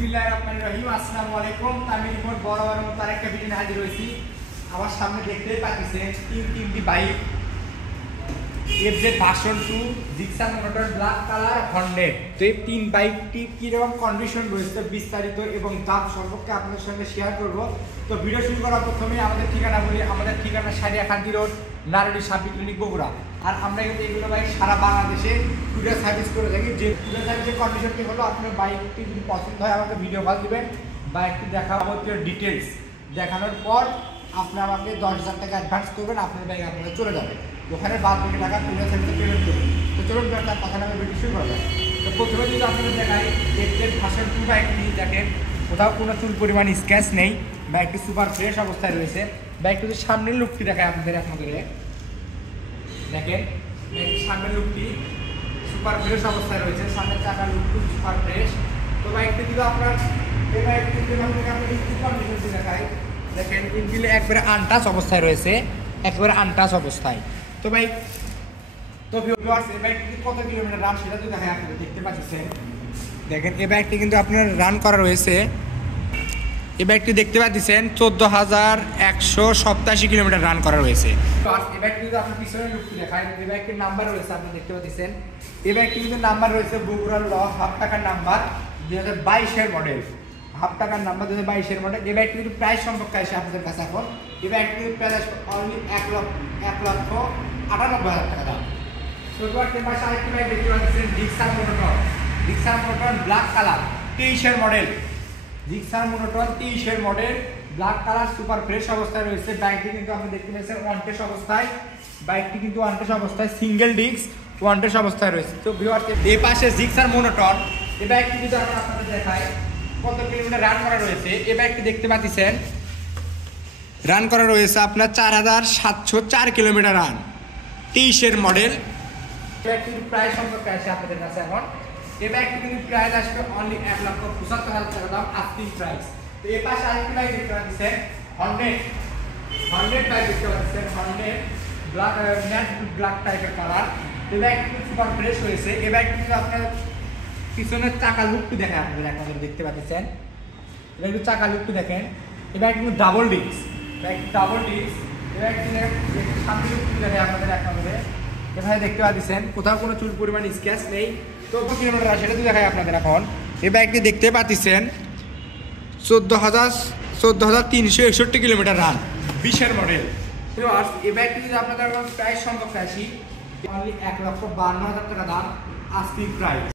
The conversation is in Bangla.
বিসমিল্লাহির রহমানির রহিম। আসসালামু আলাইকুম। আমি রিমোট বরাবরের মতো আরেকটা ভিডিও নিয়ে হাজির হয়েছি। আমার সামনে দেখতেই পাচ্ছেন তিনটি bike FZ version 2 Gixxer motor black colour Hornet. তো এই তিন বাইকটি কীরকম কন্ডিশন রয়েছে বিস্তারিত এবং দাম সম্পর্কে আপনাদের সঙ্গে শেয়ার করব। তো ভিডিও শুরু করার প্রথমে আমাদের ঠিকানা বলি। আমাদের ঠিকানা সারিয়া খান্তি রোড, নারুডি সাব্বির ক্লিনিক, বগুড়া। আর আমরা কিন্তু এগুলো বাইক সারা বাংলাদেশে কুরিয়ার সার্ভিস করে থাকি। যে কুরিয়ার সার্ভিসের কন্ডিশনটি হলো, আপনার বাইকটি যদি পছন্দ হয় আমাকে ভিডিও কল দিবেন, বাইকটি দেখা হচ্ছে ডিটেলস দেখানোর পর আপনি আমাকে 10,000 টাকা অ্যাডভান্স করবেন, আপনার বাইক আপনাদের চলে যাবে। ওখানে বাদ বাকি টাকা কুরিয়ার সার্ভিসে পেমেন্ট করবেন। তো চলুন তার কথা নামে ভিডিও শুরু করা যায়। তো প্রথমে যদি আপনাদের দেখাই এফজেড ভার্সন 2 বাইকটি, দেখেন কোথাও কোনো চুল পরিমাণ স্ক্র্যাচ নেই, বাইকটি সুপার ফ্রেশ অবস্থায় রয়েছে। বাইকটি যদি সামনের লুকটি দেখায় আপনাদের দেখেন সামনের লুকটি সুপার ফ্রেশ অবস্থায় রয়েছে, সামনের চাকার লুকটি সুপার ফ্রেশ। তো বাইকটি যদি আপনার এই বাইকটি কন্ডিশনটি দেখায়, দেখেন ইঞ্জিন একবারে আনটাচ অবস্থায় রয়েছে, একেবারে আনটাচ অবস্থায়। তো বাইক ভিউয়ার্স, এই বাইকটি কত কিলোমিটার রান সেটা যদি দেখায় আপনারা দেখতে পাচ্ছেন। দেখেন এই বাইকটি কিন্তু আপনার রান করা রয়েছে, এই বাইকটি দেখতে পাচ্ছেন 14,187 কিলোমিটার রান করা রয়েছে। এই বাইকটি যদি আপনার পিছনের লুকটি দেখায়, এই বাইকটির নাম্বার রয়েছে আপনি দেখতে পাচ্ছেন। এই বাইকটি কিন্তু নাম্বার রয়েছে বগুড়া ল, হাফ টাকার নাম্বার, 2022-এর মডেল, হাফ টাকার নাম্বার 2022-এর মডেল। এই বাইকটি কিন্তু প্রাইস সম্পর্কে আসে আপনাদের কাছে এখন। এই বাইকটি প্রাইস অনলি 1,98,000 টাকা দাম। তো পাশে আরেকটি বাইক দেখতে পাচ্ছেন জিক্সার মোটর ব্ল্যাক কালার 23-এর মডেল, জিক্সার মোটর 23-এর model black colour super fresh অবস্থায় রয়েছে। বাইকটি কিন্তু আপনি দেখতে পাচ্ছেন ওয়ান্টেজ অবস্থায়, বাইকটি কিন্তু ওয়ান্টেজ অবস্থায়, সিঙ্গেল ডিস্ক ওয়ান্টেজ অবস্থায় রয়েছে। তো ভিউয়ার্স, এই পাশে জিক্সার মোটর, এই বাইকটি যদি আপনাদের দেখায় কত কিলোমিটার রান করা রয়েছে। এই বাইকটি দেখতে পাচ্ছেন রান করা রয়েছে আপনার 4,704 কিলোমিটার রান, 23-এর মডেল। বাইকটির প্রাইস সম্পর্কে আসে আপনাদের কাছে এখন। এই বাইকটি কিন্তু প্রাইস আসবে অনলি 1,75,000 টাকা দাম, আস্কিং প্রাইস। তো এই পাশে আরেকটি বাইক দেখতে পাচ্ছেন হর্নেট বাইক দেখতে পাচ্ছেন, হর্নেট ব্ল্যাক ম্যাট ব্ল্যাক টাইপের কালার। এই বাইকটি কিন্তু সুপার ফ্রেশ হয়েছে। এই বাইকটি কিন্তু আপনার পিছনের চাকা লুকটি দেখায় আপনাদের দেখতে পাচ্ছেন। এটা কিন্তু চাকা লুকটি দেখেন। এই বাইকটি কিন্তু ডাবল ডিস্ক, বাইকটি ডাবল ডিস্ক। এই বাইকটি সামনে লুকটি দেখায় আপনাদের এখানে দেখতে পাচ্ছেন কোথাও কোনো চুল পরিমাণ স্ক্র্যাচ নেই। তো কত কিলোমিটার সেটা তো দেখায় আপনাদের এখন। এই বাইকটি দেখতে পাচ্ছেন 14,361 কিলোমিটার রান, 20-এর মডেল। এই বাইকটি যদি আপনাদের প্রাইস সম্পর্কে আসি, অনলি 1,52,000 টাকা দাম, আস্কিং প্রাইস।